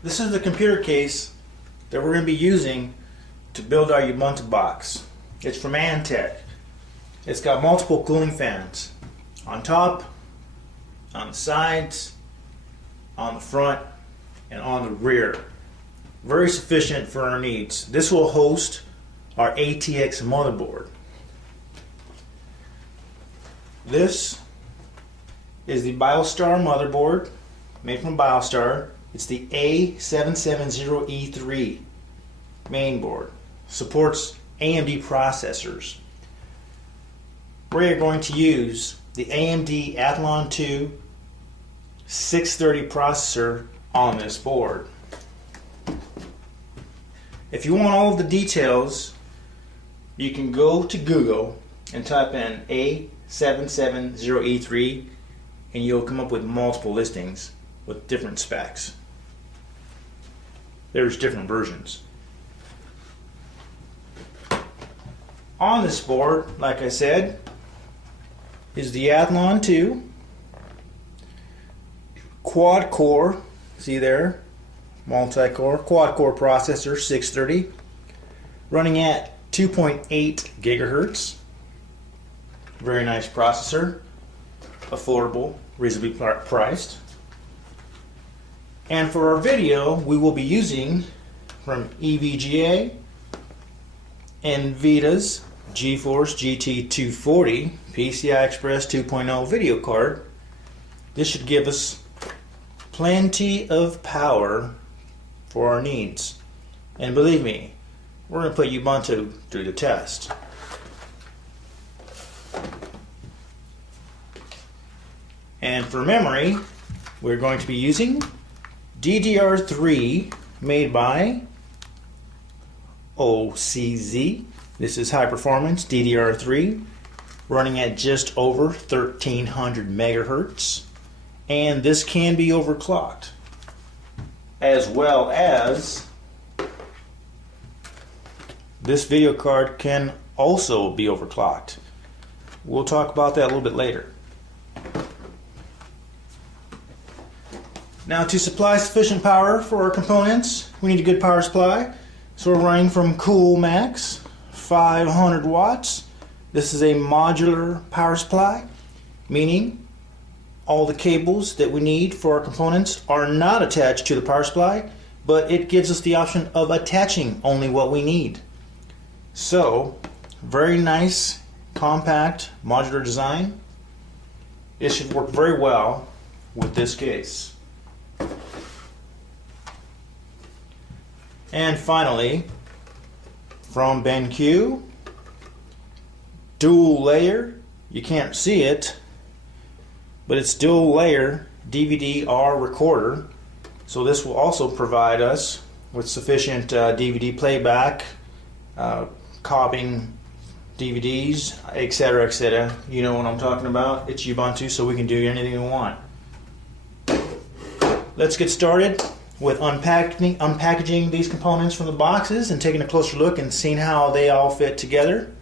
This is the computer case that we're going to be using to build our Ubuntu box. It's from Antec. It's got multiple cooling fans on top, on the sides, on the front, and on the rear. Very sufficient for our needs. This will host our ATX motherboard. This is the BioStar motherboard made from BioStar. It's the A770E3 mainboard. Supports AMD processors. We're going to use the AMD Athlon 2 630 processor on this board. If you want all of the details, you can go to Google and type in A770E3 and you'll come up with multiple listings with different specs. There's different versions. On this board, like I said, is the Athlon 2 quad core, see there, multi-core, quad core processor 630, running at 2.8 gigahertz. Very nice processor, affordable, reasonably priced. And for our video, we will be using from EVGA NVIDIA's GeForce GT 240 PCI Express 2.0 video card. This should give us plenty of power for our needs. And believe me, we're going to put Ubuntu through the test. And for memory, we're going to be using DDR3 made by OCZ. This is high performance DDR3 running at just over 1300 megahertz, and this can be overclocked, as well as this video card can also be overclocked. We'll talk about that a little bit later. Now, to supply sufficient power for our components, we need a good power supply. So we're running from CoolMax, 500 watts. This is a modular power supply, meaning all the cables that we need for our components are not attached to the power supply, but it gives us the option of attaching only what we need. So, very nice, compact, modular design. It should work very well with this case. And finally, from BenQ, dual layer, you can't see it, but it's dual layer DVD-R recorder. So this will also provide us with sufficient DVD playback, copying DVDs, etc., etc. You know what I'm talking about. It's Ubuntu, so we can do anything we want. Let's get started with unpackaging these components from the boxes and taking a closer look and seeing how they all fit together.